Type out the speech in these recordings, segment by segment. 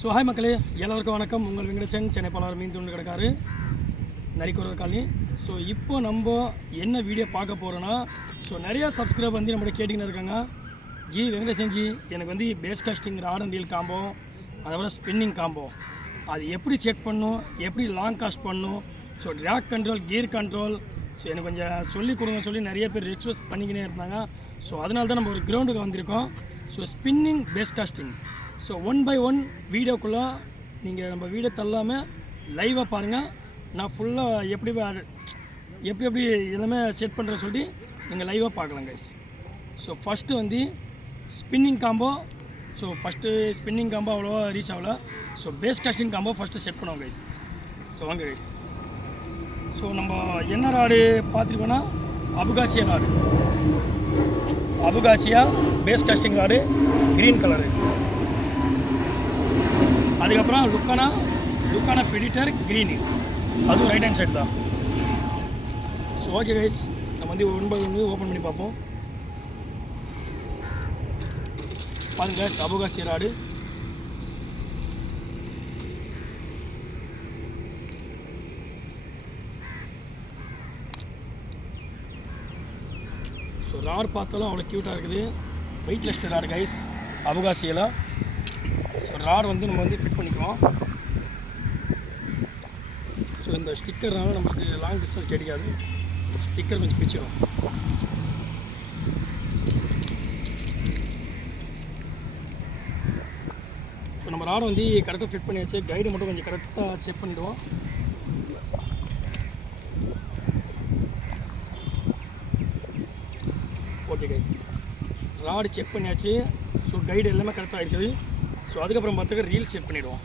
So hi மக்களே. எல்லோருக்கும் வணக்கம். உங்கள் வெங்கடச்சன் சென்னை பலார் மீன் துண்டு கிடக்காரு நரிக்குறவர் காலனி. ஸோ இப்போ நம்ம என்ன வீடியோ பார்க்க போகிறோன்னா ஸோ நிறையா சப்ஸ்கிரைப் வந்து நம்மகிட்ட கேட்டுக்கின்னு இருக்காங்க. ஜி வெங்கடேசன் ஜி எனக்கு வந்து bait casting rod and reel combo அதோட ஸ்பின்னிங் காம்போ அது எப்படி செக் பண்ணும் எப்படி லாங் காஸ்ட் பண்ணும் so drag control gear control so எனக்கு கொஞ்சம் சொல்லிக் கொடுங்க சொல்லி நிறைய பேர் எக்ஸ்பிரஸ் பண்ணிக்கினே இருந்தாங்க. ஸோ அதனால தான் நம்ம ஒரு கிரவுண்டுக்கு வந்திருக்கோம். So spinning bait casting so one by one வீடியோக்குள்ளே நீங்கள் நம்ம வீடியோ தள்ளாமல் லைவாக பாருங்கள் நான் ஃபுல்லாக எப்படி எப்படி எப்படி எல்லாமே செட் பண்ணுறேன்னு சொல்லி நீங்கள் லைவாக பார்க்கலாம் கைஸ் ஸோ ஃபஸ்ட்டு வந்து spinning combo so first spinning combo அவ்வளோவா ரீச் ஆகல. So bait casting combo first set பண்ணுவோம் கைஸ் ஸோ வாங்க கைஸ் ஸோ நம்ம என்ன rod பார்த்துருக்கோன்னா Abu Garcia rod. Abu Garcia bait casting rod green colour அதுக்கப்புறம் லுக்கானா லுக்கானா பிடிட்டர் க்ரீனு அதுவும் ரைட் ஹேண்ட் சைடு தான். ஸோ ஓகே கைஸ் நம்ம வந்து ஒன் பை ஒன்று ஓப்பன் பண்ணி பார்ப்போம். பாருங்க அபுகாசிய ராடு ஸோ ரார் பார்த்தாலும் அவ்வளோ க்யூட்டாக இருக்குது. வெயிட் வெயிட்லெஸ்ட் ராடு கைஸ் அபுகாசியெல்லாம் ராட் வந்து நம்ம வந்து ஃபிட் பண்ணிக்குவோம். ஸோ இந்த ஸ்டிக்கர்னால நமக்கு லாங் டிஸ்டன்ஸ் கிடைக்காது. ஸ்டிக்கர் கொஞ்சம் பிச்சிடும் ஸோ நம்ம ராடை வந்து கரெக்டாக ஃபிட் பண்ணியாச்சு. கைடு மட்டும் கொஞ்சம் கரெக்டாக செக் பண்ணிவிடுவோம் ஓகே கை ராடு செக் பண்ணியாச்சு. ஸோ கைடு எல்லாமே கரெக்டாக இருக்குது. ஸோ அதுக்கப்புறம் பார்த்துக்க ரீல் செக் பண்ணிவிடுவோம்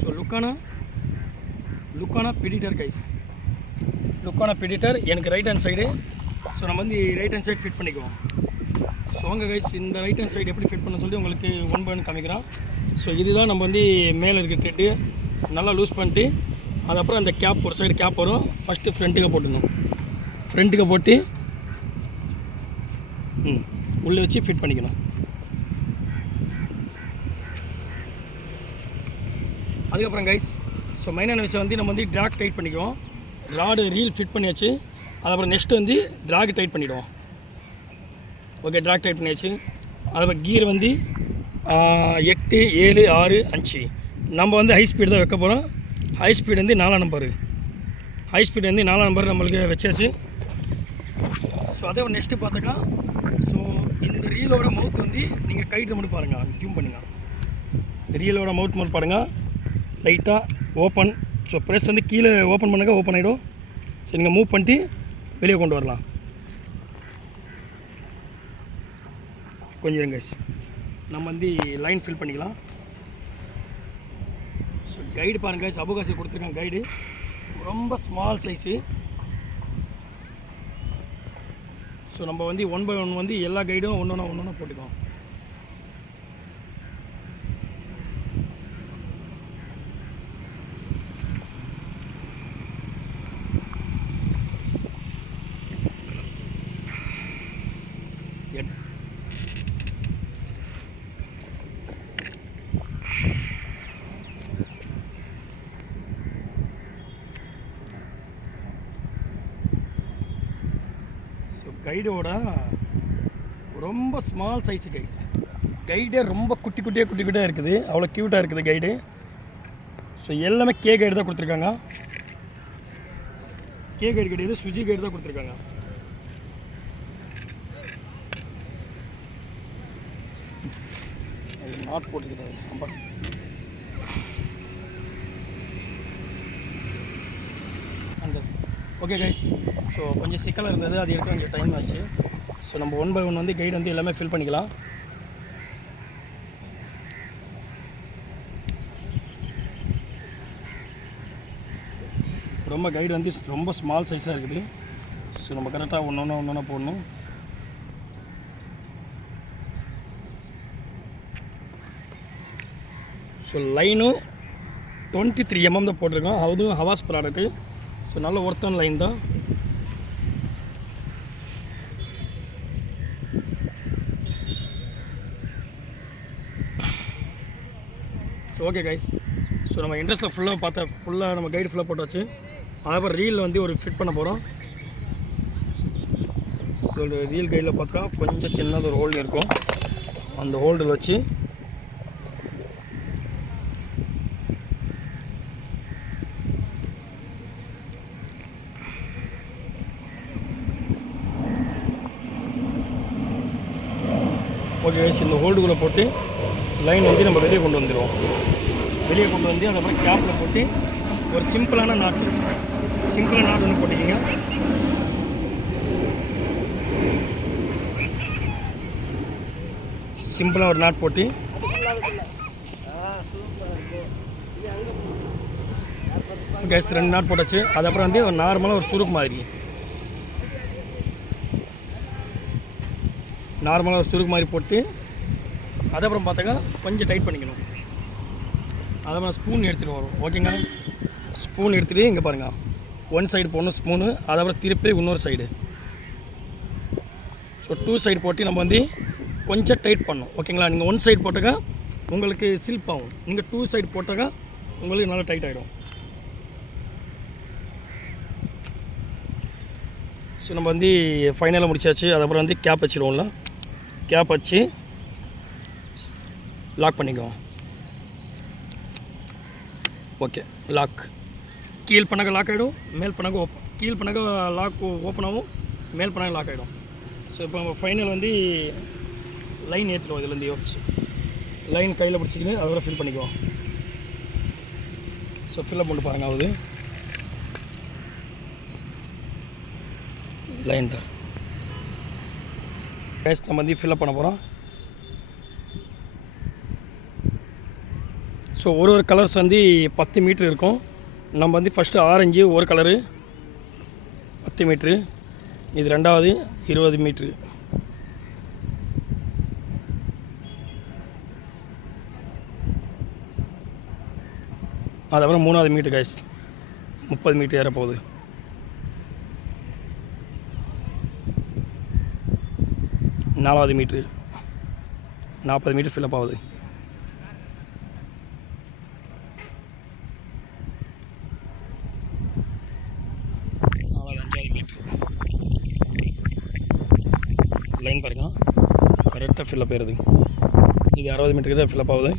ஸோ லுக்கானா லுக்கானா பிடிட்டர் கைஸ் லுக்கானா பிடிட்டர் எனக்கு ரைட் ஹேண்ட் சைடு ஸோ நம்ம வந்து ரைட் ஹேண்ட் சைடு ஃபிட் பண்ணிக்குவோம். ஸோ உங்கள் கைஸ் இந்த ரைட் ஹேண்ட் சைடு எப்படி ஃபிட் பண்ண சொல்லி உங்களுக்கு ஒன் பை காமிக்கிறோம் ஸோ இதுதான் நம்ம வந்து மேலே இருக்க நல்லா லூஸ் பண்ணிட்டு அதுக்கப்புறம் அந்த கேப் ஒரு சைடு கேப் வரும். ஃபஸ்ட்டு ஃப்ரண்ட்டுக்கு போட்டுடணும். ஃப்ரண்ட்டுக்கு போட்டு ம் உள்ளே வச்சு ஃபிட் பண்ணிக்கணும். அதுக்கப்புறம் கைஸ் ஸோ மெயினான விஷயம் வந்து நம்ம வந்து ட்ராக் டைட் பண்ணிக்குவோம். ராடு ரீல் ஃபிட் பண்ணியாச்சு. அதுக்கப்புறம் நெக்ஸ்ட் வந்து ட்ராக் டைட் பண்ணிவிடுவோம் ஓகே ட்ராக் டைட் பண்ணியாச்சு. அதுக்கப்புறம் கீர் வந்து எட்டு ஏழு ஆறு அஞ்சு. நம்ம வந்து ஹை ஸ்பீடு தான் வைக்க போகிறோம் ஹை ஸ்பீடு வந்து நாலாம் நம்பரு ஹை ஸ்பீடு வந்து நாலாம் நம்பர் நம்மளுக்கு வச்சாச்சு. ஸோ அதே நெக்ஸ்ட்டு பார்த்தாக்கா ஸோ இந்த ரீலோட மவுத் வந்து நீங்கள் கைட்டு மட்டும் பாருங்கள் ஜூம் பண்ணுங்கள் ரீலோட மவுத் மட்டும் பாருங்கள் லைட்டாக ஓப்பன் ஸோ ப்ரெஸ் வந்து கீழே ஓப்பன் பண்ணுங்கள் ஓப்பன் ஆகிடும் ஸோ நீங்கள் மூவ் பண்ணிட்டு வெளியே கொண்டு வரலாம். கொஞ்சம் இருங்க நம்ம வந்து லைன் ஃபில் பண்ணிக்கலாம். ஸோ கைடு பாருங்கள் சபுகாசி கொடுத்துருக்காங்க கைடு ரொம்ப ஸ்மால் சைஸு ஸோ நம்ம வந்து ஒன் பை ஒன் வந்து எல்லா கைடும் ஒன்று ஒன்று ஒன்று ஒன்று போட்டுக்கோம் எட் ஸோ கைடோட ரொம்ப ஸ்மால் சைஸு கைஸ் கைடே ரொம்ப குட்டி குட்டியாக குட்டி குட்டியாக இருக்குது. அவ்வளோ க்யூட்டாக இருக்குது கைடு. ஸோ எல்லாமே கே கைடு தான் கொடுத்துருக்காங்க. கே கைடு கிடையாது சுஜி கைடு தான் கொடுத்துருக்காங்க. நாட் போட்டுக்கிட்டது நம்பர் அந்த ஓகே கைஸ் ஸோ கொஞ்சம் சிக்கலாக இருந்தது. அது எடுக்க கொஞ்சம் டைம் ஆச்சு. ஸோ நம்ம ஒன் பை ஒன் வந்து கைடு வந்து எல்லாமே ஃபில் பண்ணிக்கலாம். ரொம்ப கைடு வந்து ரொம்ப ஸ்மால் சைஸாக இருக்குது. ஸோ நம்ம கரெக்டாக ஒன்று ஒன்று ஒன்று போடணும். ஸோ லைனும் டுவெண்ட்டி த்ரீ எம்எம் தான் போட்டிருக்கோம். அதுவும் ஹவாஸ் ப்ராடக்ட்டு ஸோ நல்ல ஒர்த்தான லைன் தான். ஸோ ஓகே கைஸ் ஸோ நம்ம இன்ட்ரெஸ்ட்டில் ஃபுல்லாக பார்த்தா ஃபுல்லாக நம்ம கைடு ஃபுல்லாக போட்டாச்சு. அதுக்கப்புறம் ரீலில் வந்து ஒரு ஃபிட் பண்ண போகிறோம் ஸோ ரீல் கைடில் பார்த்தா கொஞ்சம் சின்னது ஒரு ஹோல்டு இருக்கும். அந்த ஹோல்டில் வச்சு ஓகே இந்த ஹோல்டுக்குள்ளே போட்டு லைன் வந்து நம்ம வெளியே கொண்டு வந்துடுவோம் வெளியே கொண்டு வந்து அதுக்கப்புறம் கேப்பில் போட்டு ஒரு சிம்பிளான நாட்டு சிம்பிளான நாட்டு ஒன்று போட்டிக்கிங்க. சிம்பிளாக ஒரு நாட் போட்டு. கேஸ் ரெண்டு நாட் போட்டாச்சு. அதுக்கப்புறம் வந்து ஒரு நார்மலாக ஒரு சுருக்கு மாதிரி. நார்மலாக சுருக்கு மாதிரி போட்டு அதுக்கப்புறம் பார்த்தாக்கா கொஞ்சம் டைட் பண்ணிக்கணும். அதுக்கப்புறம் ஸ்பூன் எடுத்துகிட்டு வரும் ஓகேங்க ஸ்பூன் எடுத்துகிட்டு இங்கே பாருங்கள் ஒன் சைடு போடணும் ஸ்பூனு அதுக்கப்புறம் திருப்பி இன்னொரு சைடு ஸோ டூ சைடு போட்டு நம்ம வந்து கொஞ்சம் டைட் பண்ணணும். ஓகேங்களா நீங்கள் ஒன் சைடு போட்டாக்கா உங்களுக்கு சில்ப் ஆகும். நீங்கள் டூ சைடு போட்டாக்கா உங்களுக்கு நல்லா டைட் ஆகிடும் ஸோ நம்ம வந்து ஃபைனலாக முடிச்சாச்சு. அதுக்கப்புறம் வந்து கேப் வச்சுருவோம்ல. கேப் வச்சு லாக் பண்ணிக்குவோம். Okay lock. கீழ் பண்ணக லாக் ஆகிடும் மேல் பண்ணக ஓப் கீழ் பண்ணக லாக் ஓப்பன் ஆகும் மேல் பண்ணக லாக் ஆகிடும் ஸோ இப்போ நம்ம ஃபைனல் வந்து லைன் ஏற்றிடுவோம் இதுலேருந்து யோசிச்சு. லைன் கையில் பிடிச்சிக்கின்னு அதோட ஃபில் பண்ணிக்குவோம். ஸோ ஃபில்லப் பண்ணி பாருங்க அது லைன் தான் கேஸ் நம்ம வந்து ஃபில்லப் பண்ண போகிறோம் ஸோ ஒரு ஒரு கலர்ஸ் வந்து பத்து மீட்ரு இருக்கும். நம்ம வந்து ஃபஸ்ட்டு ஆரஞ்சு ஒரு கலரு பத்து மீட்ரு இது ரெண்டாவது இருபது மீட்ரு அதுக்கப்புறம் மூணாவது மீட்ரு கைஸ் முப்பது மீட்ரு ஏற போகுது நாலாவது மீட்ரு நாற்பது மீட்ரு ஃபில்லப் ஆகுது. நாலாவது அஞ்சாவது மீட்ரு லைன் பாருங்க. கரெக்டாக ஃபில்லப் ஆயிடுது. இது அறுபது மீட்டர் கிட்ட ஃபில்லப் ஆகுது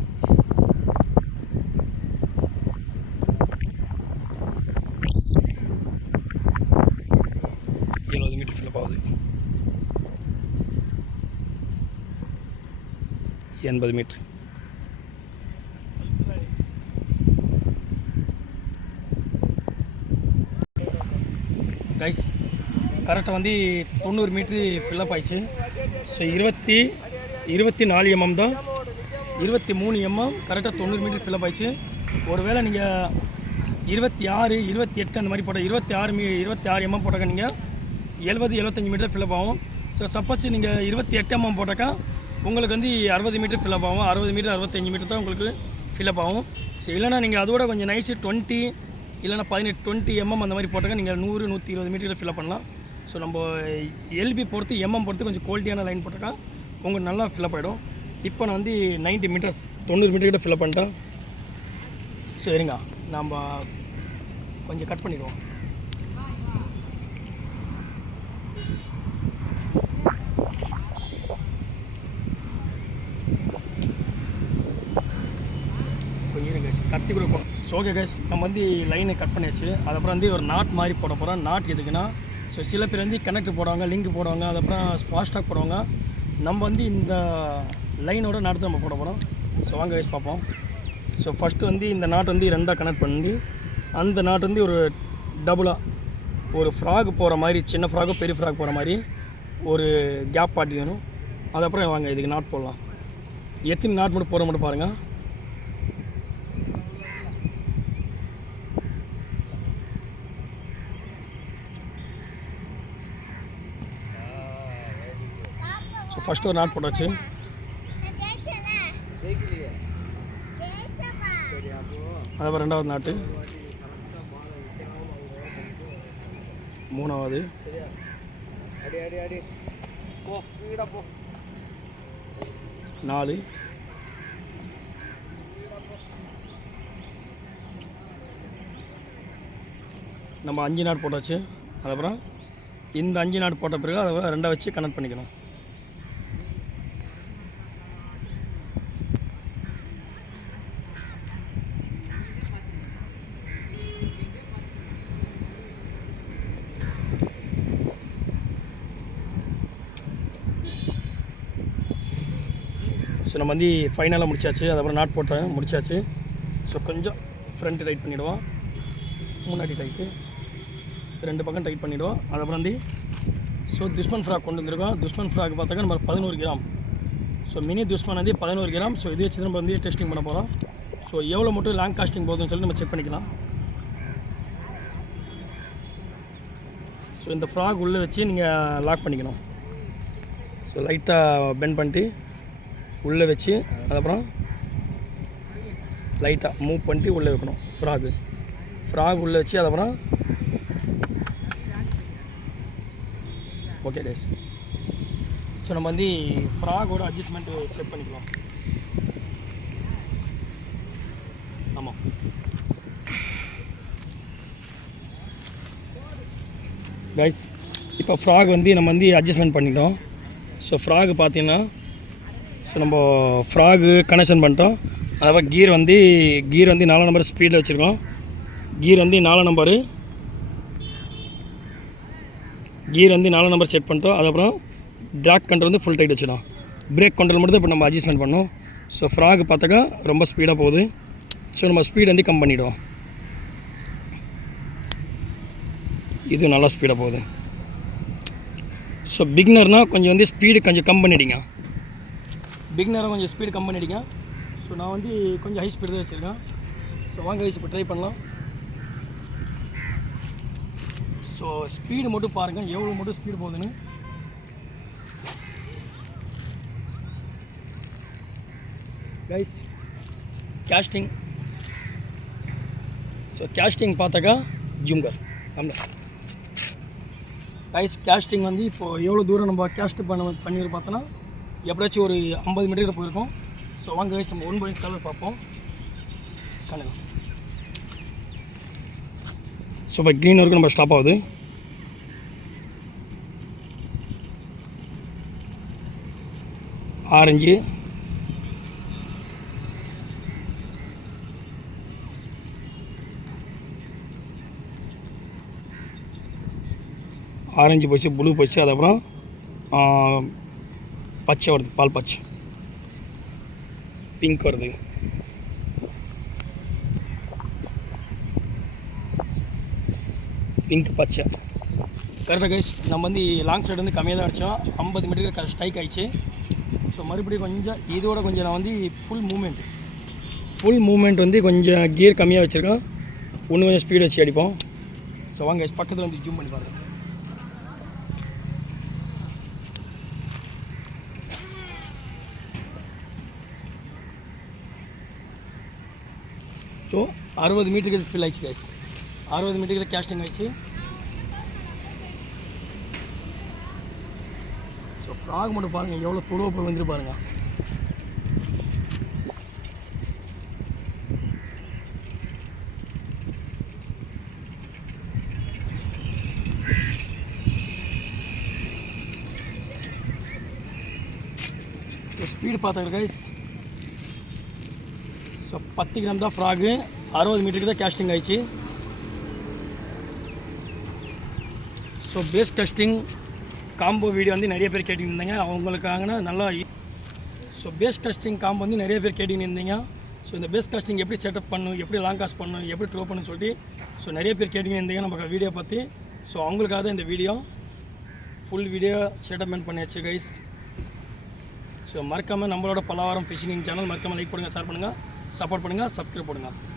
எழுபது மீட்டர் ஃபில்லப் ஆகுது எண்பது மீட்ரு கைஸ் கரெக்டாக வந்து தொண்ணூறு மீட்ரு ஃபில்லப் ஆயிடுச்சு. ஸோ இருபத்தி இருபத்தி நாலு எம்எம் தான். இருபத்தி மூணு எம்எம் கரெக்டாக தொண்ணூறு மீட்ரு ஃபில்லப் ஆயிடுச்சு. ஒருவேளை நீங்கள் இருபத்தி ஆறு இருபத்தி எட்டு அந்த மாதிரி போட்ட இருபத்தி ஆறு மீ இருபத்தி ஆறு எம்எம் போட்டாக்க நீங்கள் எழுபது எழுபத்தஞ்சி மீட்டர் ஃபில்லப் ஆகும். ஸோ சப்போஸ் நீங்கள் இருபத்தி எட்டு எம்எம் போட்டாக்கா உங்களுக்கு வந்து அறுபது மீட்டர் ஃபில்லப் ஆகும். அறுபது மீட்டர் அறுபத்தஞ்சு மீட்டர் தான் உங்களுக்கு ஃபில்லப் ஆகும். ஸோ இல்லைனா நீங்கள் அதோட கொஞ்சம் நைஸு டுவெண்ட்டி இல்லைனா பதினெட்டு டுவெண்ட்டி எம்எம் அந்த மாதிரி போட்டாங்க நீங்கள் நூறு நூற்றி இருபது மீட்டர் ஃபில்லப் பண்ணலாம். ஸோ நம்ம எல்பி பொறுத்து எம்எம் பொறுத்து கொஞ்சம் குவாலிட்டியான லைன் போட்டாக்கா உங்களுக்கு நல்லா ஃபில்அப் ஆகிடும் இப்போ நான் வந்து 90 மீட்டர்ஸ் தொண்ணூறு மீட்டர் கிட்ட ஃபில்அப் பண்ணிட்டேன். சரிங்க நம்ம கொஞ்சம் கட் பண்ணிடுவோம். கைஸ் கத்தி கூட போடும் ஸோ ஓகே கைஸ் நம்ம வந்து லைனை கட் பண்ணியாச்சு. அதுக்கப்புறம் வந்து ஒரு நாட் மாதிரி போட போகிறோம் நாட் எதுக்குன்னா ஸோ சில பேர் வந்து கனெக்ட் போடுவாங்க லிங்க் போடுவாங்க அதுக்கப்புறம் ஃபாஸ்டாக் போடுவாங்க. நம்ம வந்து இந்த லைனோட நாட் தான் நம்ம போட போகிறோம் ஸோ வாங்க கைஸ் பார்ப்போம். ஸோ ஃபஸ்ட்டு வந்து இந்த நாட் வந்து ரெண்டாக கனெக்ட் பண்ணி அந்த நாட் வந்து ஒரு டபுளாக ஒரு ஃப்ராக் போகிற மாதிரி சின்ன ஃப்ராகு பெரிய ஃப்ராக் போகிற மாதிரி ஒரு கேப் பாட்டி வேணும். அதுக்கப்புறம் வாங்க இதுக்கு நாட் போடலாம். எத்தனை நாட் மட்டும் போகிற மட்டும் பாருங்கள் ஸோ ஃபஸ்ட்டு ஒரு நாட் போட்டாச்சு. அதுக்கப்புறம் ரெண்டாவது நாட்டு. மூணாவது. நாலு. நம்ம அஞ்சு நாட் போட்டாச்சு. அதுக்கப்புறம் இந்த அஞ்சு நாட் போட்ட பிறகு அதை ரெண்டை வச்சு கனெக்ட் பண்ணிக்கணும். ஸோ நம்ம வந்து ஃபைனலாக முடிச்சாச்சு. அதுக்கப்புறம் நாட் போட்ட முடிச்சாச்சு. ஸோ கொஞ்சம் ஃப்ரண்ட் டைட் பண்ணிவிடுவோம் முன்னாடி டைட்டு ரெண்டு பக்கம் டைட் பண்ணிவிடுவோம் அதுக்கப்புறம் வந்து ஸோ துஷ்மன் ஃப்ராக் கொண்டு வந்திருக்கோம். துஷ்மன் ஃப்ராக் பார்த்தாக்க நம்ம பதினோரு கிராம். ஸோ மினி துஷ்மன் வந்து பதினோரு கிராம். ஸோ இதே வச்சு நம்ம வந்து டெஸ்டிங் பண்ண போகிறோம் ஸோ எவ்வளோ மட்டும் லாங் காஸ்டிங் போகுதுன்னு சொல்லி நம்ம செக் பண்ணிக்கலாம். ஸோ இந்த ஃப்ராக் உள்ளே வச்சு நீங்கள் லாக் பண்ணிக்கணும். ஸோ லைட்டாக பெண்ட் பண்ணிட்டு உள்ளே வச்சு அதுக்கப்புறம் லைட்டாக மூவ் பண்ணிட்டு உள்ளே வைக்கணும். ஃப்ராகு ஃப்ராக் உள்ளே வச்சு அதுக்கப்புறம் ஓகே டேஸ் ஸோ நம்ம வந்து ஃப்ராகோட அட்ஜஸ்ட்மெண்ட்டு செக் பண்ணிக்கலாம். ஆமாம் கைஸ் இப்போ ஃப்ராக் வந்து நம்ம வந்து அட்ஜஸ்ட்மெண்ட் பண்ணிட்டோம். ஸோ ஃப்ராக் பார்த்தீங்கன்னா ஸோ நம்ம ஃப்ராகு கனெக்ஷன் பண்ணிட்டோம். அதாவது கீர் வந்து கீர் வந்து நாலு நம்பர் ஸ்பீடில் வச்சுருக்கோம். கீர் வந்து நாலு நம்பரு கீர் வந்து நாலு நம்பர் செட் பண்ணிட்டோம். அதுக்கப்புறம் ட்ராக் கண்ட்ரோல் வந்து ஃபுல் டைட் வச்சிடும் பிரேக் கண்ட்ரோல் மட்டும் இப்போ நம்ம அட்ஜஸ்ட்மெண்ட் பண்ணோம் ஸோ ஃப்ராக் பார்த்தாக்கா ரொம்ப ஸ்பீடாக போகுது. ஸோ நம்ம ஸ்பீட் வந்து கம் பண்ணிவிடுவோம் இது நல்லா ஸ்பீடாக போகுது. ஸோ பிக்னர்னால் கொஞ்சம் வந்து ஸ்பீடு கொஞ்சம் கம் பண்ணிவிடுங்க பிகினராக கொஞ்சம் ஸ்பீடு கம்பெனி பண்ணிடுங்க ஸோ நான் வந்து கொஞ்சம் ஹை ஸ்பீடு தான் வச்சுருக்கேன். ஸோ வாங்க வயசு இப்போ ட்ரை பண்ணலாம். ஸோ ஸ்பீடு மட்டும் பாருங்கள் எவ்வளோ மட்டும் ஸ்பீடு போகுதுன்னு. கைஸ் கேஸ்டிங் ஸோ கேஸ்டிங் பார்த்தாக்கா ஜுங்கர் நம்ம கைஸ் கேஸ்டிங் வந்து இப்போது எவ்வளோ தூரம் நம்ம கேஸ்ட் பண்ண பண்ணி பார்த்தோன்னா எப்படியாச்சும் ஒரு ஐம்பது மீட்டருக்கு போயிருக்கோம். ஸோ வாங்க வயசு நம்ம ஒன் பை கலர் பார்ப்போம். கணக்கு ஸோ இப்போ க்ரீன் ஒர்க்கு நம்ம ஸ்டாப் ஆகுது. ஆரஞ்சு. ஆரஞ்சு போச்சு ப்ளூ போச்சு அதுக்கப்புறம் பச்சை வருது பால் பச்சை. பிங்க் வருது. பிங்க் பச்சை. கரெக்டாக கைஸ் நம்ம வந்து லாங் சைடு வந்து கம்மியாக தான் அடித்தோம் ஐம்பது மீட்டருக்கு ஸ்ட்ரைக் ஆயிடுச்சு. ஸோ மறுபடியும் கொஞ்சம் இதோட கொஞ்சம் நான் வந்து ஃபுல் மூமெண்ட் ஃபுல் மூமெண்ட் வந்து கொஞ்சம் கியர் கம்மியாக வச்சுருக்கோம். ஒன்று கொஞ்சம் ஸ்பீடு வச்சு அடிப்போம். ஸோ வாங்க பக்கத்தில் வந்து ஜூம் பண்ணி பாருங்கள் அறுபது மீட்டருக்கு ஃபில் ஆயிடுச்சு கைஸ் அறுபது மீட்டருக்கு கேஸ்டிங் ஆயிடுச்சு. ஸோ ஃப்ராக் மட்டும் பாருங்கள் எவ்வளோ தொழுவ போய் வந்துட்டு பாருங்கள் ஸ்பீடு பார்த்தாங்க கைஸ் ஸோ பத்து கிராம் தான் ஃப்ராகு அறுபது மீட்டருக்கு தான் கேஸ்டிங் ஆயிடுச்சு. So bait testing combo video வந்து நிறைய பேர் கேட்டுட்டு இருந்தீங்க. அவங்களுக்காகனா நல்லா ஸோ பேஸ் டெஸ்டிங் காம்போ வந்து நிறைய பேர் கேட்டுன்னு இருந்தீங்க. ஸோ இந்த பேஸ் டெஸ்டிங் எப்படி செட்டப் பண்ணணும் எப்படி லாங் காஸ்ட் பண்ணணும் எப்படி ட்ரோ பண்ணணும்னு சொல்லிட்டு ஸோ நிறைய பேர் கேட்டுன்னு இருந்தீங்க நம்ம வீடியோ பற்றி ஸோ அவங்களுக்காக தான் இந்த வீடியோ ஃபுல் வீடியோ செட்டப்மெண்ட் பண்ணியாச்சு கைஸ் ஸோ மறக்காமல் நம்மளோட பலவாரம் ஃபிஷிங் சேனல் மறக்காமல் லைக் பண்ணுங்கள் ஷேர் பண்ணுங்கள் சப்போர்ட் பண்ணுங்கள் சப்ஸ்கிரைப் பண்ணுங்கள்